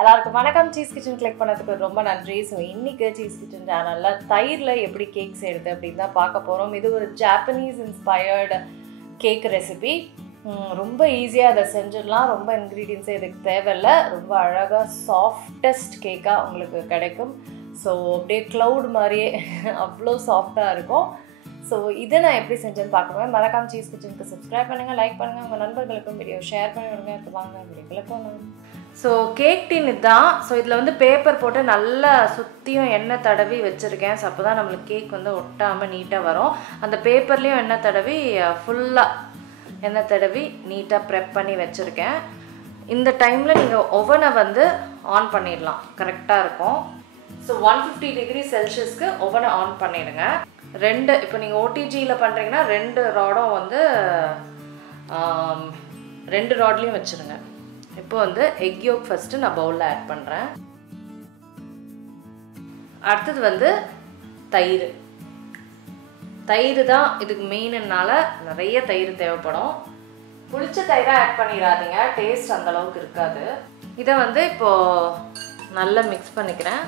எல்லாருக்கும் வணக்கம். Cheese kitchen click பண்ணதுக்கு ரொம்ப நன்றி. ஸோ இன்றைக்கி சீஸ் கிச்சன் சேனலில் தயிரில் எப்படி கேக் செய்கிறது அப்படின்னு தான் பார்க்க போகிறோம். இது ஒரு ஜாப்பனீஸ் இன்ஸ்பயர்டு கேக் ரெசிபி. ரொம்ப ஈஸியாக அதை செஞ்சிடலாம். ரொம்ப இன்க்ரீடியன்ஸே இதுக்கு தேவையில்லை. ரொம்ப அழகாக சாஃப்டஸ்ட் கேக்காக உங்களுக்கு கிடைக்கும். ஸோ அப்படியே க்ளவுட் மாதிரியே அவ்வளோ சாஃப்டாக இருக்கும். ஸோ இதை நான் எப்படி செஞ்சேன்னு பார்க்கணும். மறக்காம சீஸ் கிச்சனுக்கு சப்ஸ்கிரைப் பண்ணுங்கள், லைக் பண்ணுங்கள், உங்கள் நண்பர்களுக்கும் வீடியோ ஷேர் பண்ணி விடுங்க. இப்போ வாங்க வீடியோக்குள்ளே போகணும். ஸோ கேக் டின் இதுதான். ஸோ இதில் வந்து பேப்பர் போட்டு நல்லா சுற்றியும் எண்ணெய் தடவி வச்சுருக்கேன். ஸோ அப்போ தான் நம்மளுக்கு கேக் வந்து ஒட்டாமல் நீட்டாக வரும். அந்த பேப்பர்லேயும் எண்ணெய் தடவி ஃபுல்லாக எண்ணெய் தடவி நீட்டாக ப்ரெப் பண்ணி வச்சுருக்கேன். இந்த டைமில் நீங்கள் ஓவனை வந்து ஆன் பண்ணிடலாம், கரெக்டாக இருக்கும். ஸோ 150 டிகிரி செல்சியஸ்க்கு ஓவனை ஆன் பண்ணிடுங்க. இப்போ நீங்கள் ஓடிஜியில் பண்ணுறீங்கன்னா 2 ராடும் வந்து 2 ராட்லேயும் வச்சுருங்க. இப்போ வந்து எக் யோக் ஃபஸ்ட்டு நான் பவுலில் ஆட் பண்ணுறேன். அடுத்தது வந்து தயிர் தான் இதுக்கு மெயின்னால நிறைய தயிர் தேவைப்படும். புளிச்ச தயிராக ஆட் பண்ணிடாதீங்க, டேஸ்ட் அந்தளவுக்கு இருக்காது. இதை வந்து இப்போது நல்லா மிக்ஸ் பண்ணிக்கிறேன்.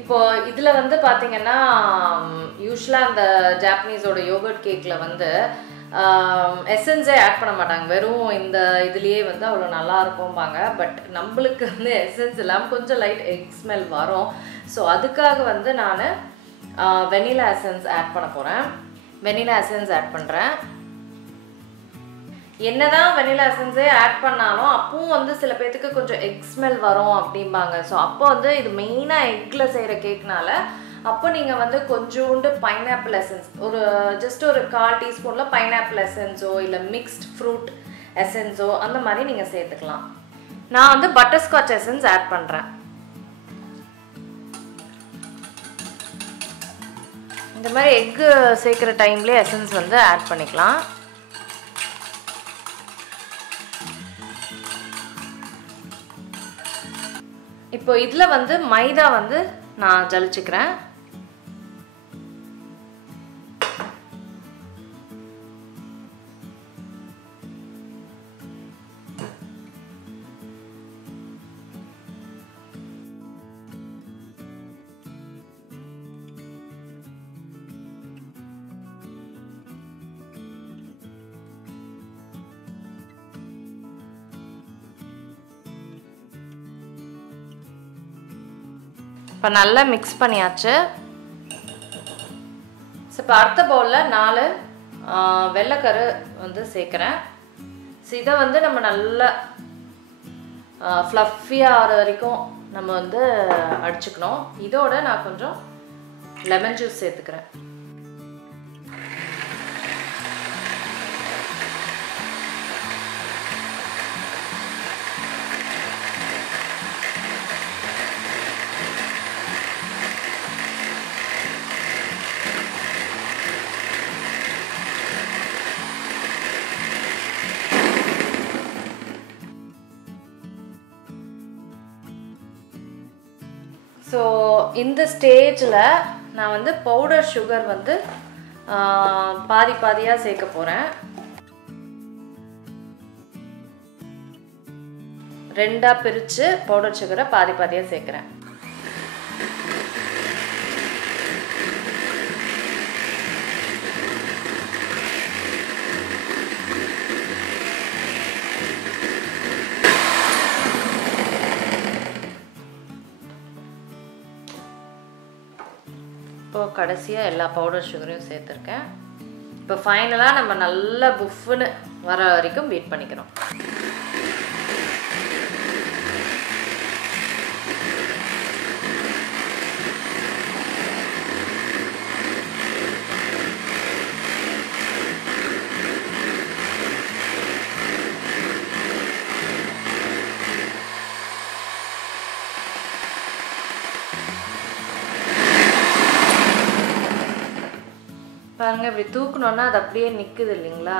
இப்போது இதில் வந்து பார்த்திங்கன்னா யூஸ்வலாக அந்த ஜாப்பனீஸோட யோகர்ட் கேக்கில் வந்து எசன்ஸே ஆட் பண்ண மாட்டாங்க. வெறும் இந்த இதுலேயே வந்து அவ்வளோ நல்லா இருக்கும்பாங்க. பட் நம்மளுக்கு வந்து எசன்ஸ் இல்லாமல் கொஞ்சம் லைட் எக் ஸ்மெல் வரும். ஸோ அதுக்காக வந்து நான் வெனிலா எசன்ஸ் ஆட் பண்ண போகிறேன். வெனிலா எசன்ஸ் ஆட் பண்ணுறேன். என்னதான் வெனிலா எசன்ஸே ஆட் பண்ணாலும் அப்பவும் வந்து சில பேர்த்துக்கு கொஞ்சம் எக் ஸ்மெல் வரும் அப்படிம்பாங்க. ஸோ அப்போ வந்து இது மெயினாக எக்கில் செய்கிற கேக்னால அப்போ நீங்கள் வந்து கொஞ்சோண்டு பைனாப்பிள் எசன்ஸ் ஜஸ்ட் ஒரு 1/4 டீஸ்பூனில் பைனாப்பிள் எசன்ஸோ இல்லை மிக்ஸ்ட் ஃப்ரூட் எசன்ஸோ அந்த மாதிரி நீங்கள் சேர்த்துக்கலாம். நான் வந்து பட்டர்ஸ்காட்ச் எசன்ஸ் ஆட் பண்ணுறேன். இந்த மாதிரி எக்கு சேர்க்குற டைம்லேயே எசன்ஸ் வந்து ஆட் பண்ணிக்கலாம். இப்போ இதில் வந்து மைதா வந்து நான் ஜலிச்சுக்கிறேன். இப்போ நல்லா மிக்ஸ் பண்ணியாச்சு. ஸோ இப்போ அடுத்த பவுலில் 4 வெள்ளைக்கரு வந்து சேர்க்குறேன். ஸோ இதை வந்து நம்ம நல்லா ஃப்ளஃபியாக ஆகிற வரைக்கும் நம்ம வந்து அடிச்சுக்கணும். இதோட நான் கொஞ்சம் லெமன் ஜூஸ் சேர்த்துக்கிறேன். ஸோ இந்த ஸ்டேஜில் நான் வந்து பவுடர் சுகர் வந்து பாதியாக சேர்க்க போகிறேன். 2ஆக பிரித்து பவுடர் சுகரை பாதியாக சேர்க்குறேன். இப்போ கடைசியாக எல்லா பவுடர் சுகரையும் சேர்த்துருக்கேன். இப்போ ஃபைனலாக நம்ம நல்லா புஃப்னு வர வரைக்கும் பீட் பண்ணிக்கிறோம். பாருங்கள், இப்படி தூக்கணுன்னா அது அப்படியே நிற்குது இல்லைங்களா?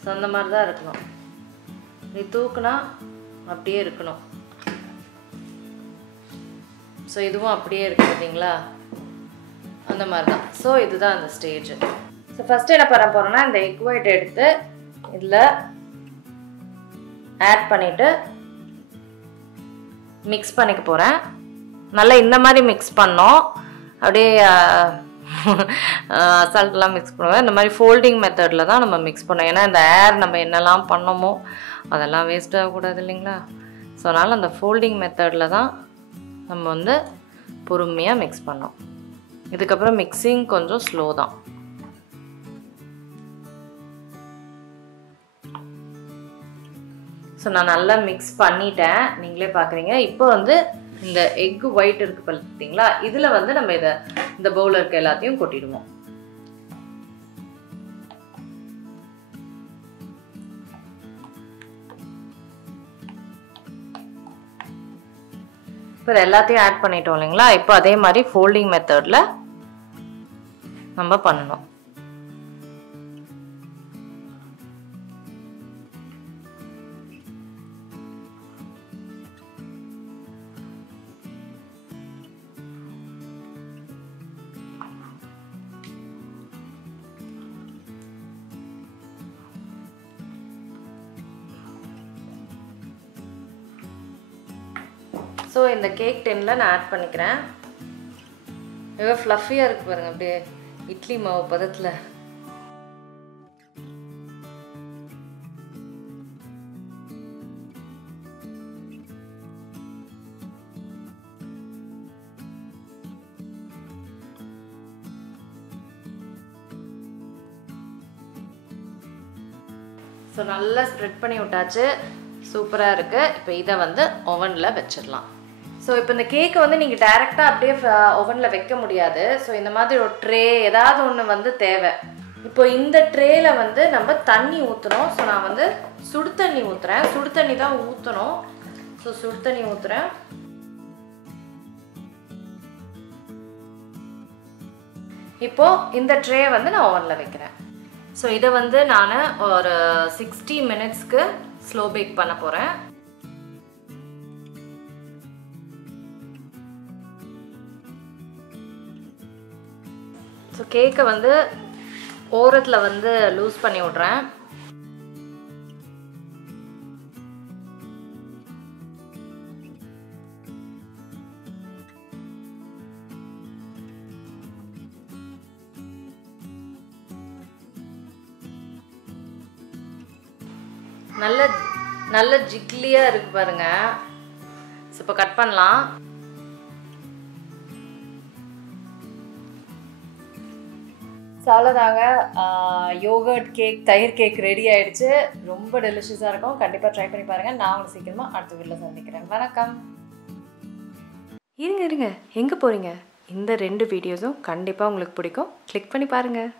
ஸோ அந்த மாதிரி தான் இருக்கணும். இப்படி தூக்குனா அப்படியே இருக்கணும். ஸோ இதுவும் அப்படியே இருக்குது பார்த்தீங்களா? அந்த மாதிரி தான். ஸோ இதுதான் அந்த ஸ்டேஜ். ஸோ ஃபஸ்ட்டு என்ன பண்ண போகிறோன்னா இந்த எக் ஒயிட் எடுத்து இதில் ஆட் பண்ணிவிட்டு மிக்ஸ் பண்ணிக்க போகிறேன். நல்லா இந்த மாதிரி மிக்ஸ் பண்ணோம். அப்படியே அசால்ட்டெலாம் மிக்ஸ் பண்ணுவேன். இந்த மாதிரி ஃபோல்டிங் மெத்தடில் தான் நம்ம மிக்ஸ் பண்ணோம். ஏன்னா இந்த ஏர் நம்ம என்னெல்லாம் பண்ணோமோ அதெல்லாம் வேஸ்ட் ஆகக்கூடாது இல்லைங்களா? ஸோ அதனால் அந்த ஃபோல்டிங் மெத்தடில் தான் நம்ம வந்து பொறுமையாக மிக்ஸ் பண்ணோம். இதுக்கப்புறம் மிக்சிங் கொஞ்சம் ஸ்லோ தான். ஸோ நான் நல்லா மிக்ஸ் பண்ணிட்டேன், நீங்களே பார்க்குறீங்க. இப்போ வந்து இந்த எக் ஒயிட் இருக்குது பார்த்தீங்களா, இதில் வந்து நம்ம இதை இந்த பவுலில் இருக்க எல்லாத்தையும் கொட்டிடுவோம். இப்போ இது எல்லாத்தையும் ஆட் பண்ணிட்டோம் இல்லைங்களா? இப்போ அதே மாதிரி ஃபோல்டிங் மெத்தடில் நம்ம பண்ணணும். ஸோ இந்த கேக் டின்னில் நான் ஆட் பண்ணிக்கிறேன். எவ்வளோ ஃப்ளஃபியாக இருக்குது பாருங்கள், அப்படியே இட்லி மாவு பதத்தில். ஸோ நல்லா ஸ்ப்ரெட் பண்ணி விட்டாச்சு, சூப்பராக இருக்குது. இப்போ இதை வந்து ஓவனில் வச்சிடலாம். ஸோ இப்போ இந்த கேக்கை வந்து நீங்கள் டைரெக்டாக அப்படியே ஓவனில் வைக்க முடியாது. ஸோ இந்த மாதிரி ஒரு ட்ரே ஏதாவது ஒன்று வந்து தேவை. இப்போ இந்த ட்ரேயில் வந்து நம்ம தண்ணி ஊற்றணும். ஸோ நான் வந்து சுடு தண்ணி ஊற்றுறேன். சுடு தண்ணி தான் ஊற்றணும். ஸோ சுடு தண்ணி ஊற்றுறேன். இப்போது இந்த ட்ரே வந்து நான் ஓவனில் வைக்கிறேன். ஸோ இதை வந்து நான் ஒரு 60 மினிட்ஸ்க்கு ஸ்லோ பேக் பண்ண போகிறேன். ஸோ கேக்கை வந்து ஓரத்தில் வந்து லூஸ் பண்ணி விட்றேன். நல்ல ஜிக்லியாக இருக்கு பாருங்க. ஸோ இப்போ கட் பண்ணலாம். அவ்வளோதாங்க, யோகர்ட் கேக், தயிர் கேக் ரெடி ஆகிடுச்சு. ரொம்ப டெலிஷியஸாக இருக்கும். கண்டிப்பாக ட்ரை பண்ணி பாருங்கள். நான் உங்களுக்கு சீக்கிரமாக அடுத்த வீடியோவில் சந்திக்கிறேன். வணக்கம். இருங்க எங்கே போகிறீங்க? இந்த 2 வீடியோஸும் கண்டிப்பாக உங்களுக்கு பிடிக்கும். கிளிக் பண்ணி பாருங்கள்.